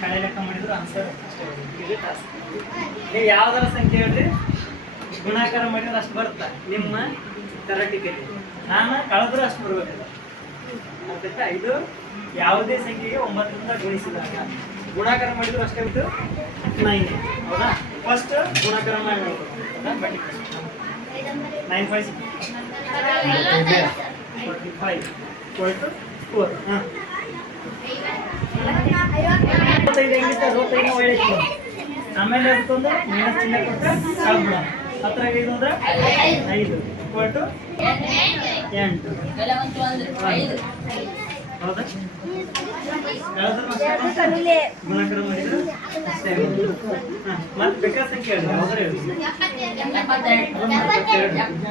ಕಳೆ ಲೆಕ್ಕ ಮಾಡಿದ್ರು ಆನ್ಸರ್ ನೀವು ಯಾವ್ದಾರ ಸಂಖ್ಯೆ ಹೇಳ್ರಿ ಗುಣಾಕಾರ ಮಾಡಿದ್ರೆ ಅಷ್ಟು ಬರುತ್ತಾ ನಿಮ್ಮ ಥರಟಿಕಲಿ ನಾನು ಕಳೆದ್ರೆ ಅಷ್ಟು ಬರ್ಬೇಕಲ್ಲ ಅದಕ್ಕೆ ಇದು ಯಾವುದೇ ಸಂಖ್ಯೆಗೆ 9ರಿಂದ ಗುಣಿಸಿದಾಗ ಗುಣಾಕಾರ ಮಾಡಿದ್ರು ಅಷ್ಟೇ ಬಿಟ್ಟು 9 ಹೌದಾ ಫಸ್ಟ್ ಗುಣಾಕಾರ ಮಾಡಿ ನೋಡ್ಬೇಕು 9 5 45 4 ಹಾಂ 55 ಹೆಂಗಿತ್ತು 65 ಒಳ್ಳೆ ಆಮೇಲೆ ಅದಕ್ಕೊಂದು ಮೈನಸ್ ಚಿಹ್ನೆ ಕೊಟ್ಟರೆ ಕಳ್ಬಿಡ 10 5 ಅಂದ್ರೆ 5 ಕೊಟ್ಟು 8 ಹೌದಾ ಗುಣಾಕಾರ ಮಾಡಿದ್ರು ಅಷ್ಟೇ ಮತ್ತೆ ಬೇಕಾದ ಸಂಖ್ಯೆ ಹೇಳಿ ಯಾವ್ದಾರ ಹೇಳಿ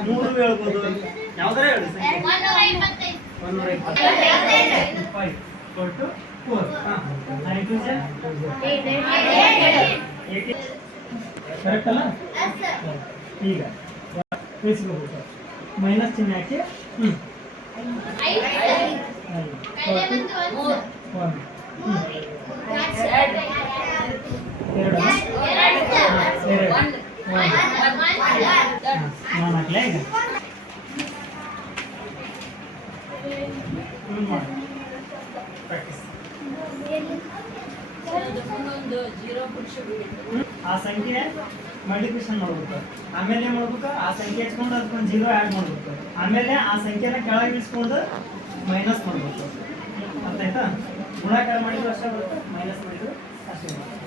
3 ಹೇಳ್ಬೋದು ಯಾವ್ದಾರ ಹೇಳಿ ಸಂಖ್ಯೆ 125 ಕೊಟ್ಟು 4 ಕರೆಕ್ಟ್ ಅಲ್ಲ ಈಗ ಉಳಿಸ್ಕೋಬೇಕು ಮೈನಸ್ ಚಿಹ್ನೆ ಹಾಕಿ ನಾನು ಹಾಕ್ಲಾ ಈಗ ಆ ಸಂಖ್ಯೆ ಮಲ್ಟಿಪ್ಲಿಕೇಶನ್ ಮಾಡ್ಬೇಕು ಆಮೇಲೆ ಏನ್ ಮಾಡ್ಬೇಕು ಆ ಸಂಖ್ಯೆ ಹಚ್ಕೊಂಡು ಅದಕ್ಕೊಂದು 0 ಆ್ಯಡ್ ಮಾಡ್ಬೇಕು ಆಮೇಲೆ ಆ ಸಂಖ್ಯೆನ ಕೆಳಗೆ ಇಳಿಸ್ಕೊಂಡು ಮೈನಸ್ ಮಾಡ್ಬೇಕು ಅರ್ಥ ಆಯ್ತಾ ಗುಣಾಕಾರ ಮಾಡಿದ್ರು ಅಷ್ಟೇ ಬರುತ್ತೆ ಮೈನಸ್ ಮಾಡಿದ್ರು ಅಷ್ಟೇ ಬರುತ್ತೆ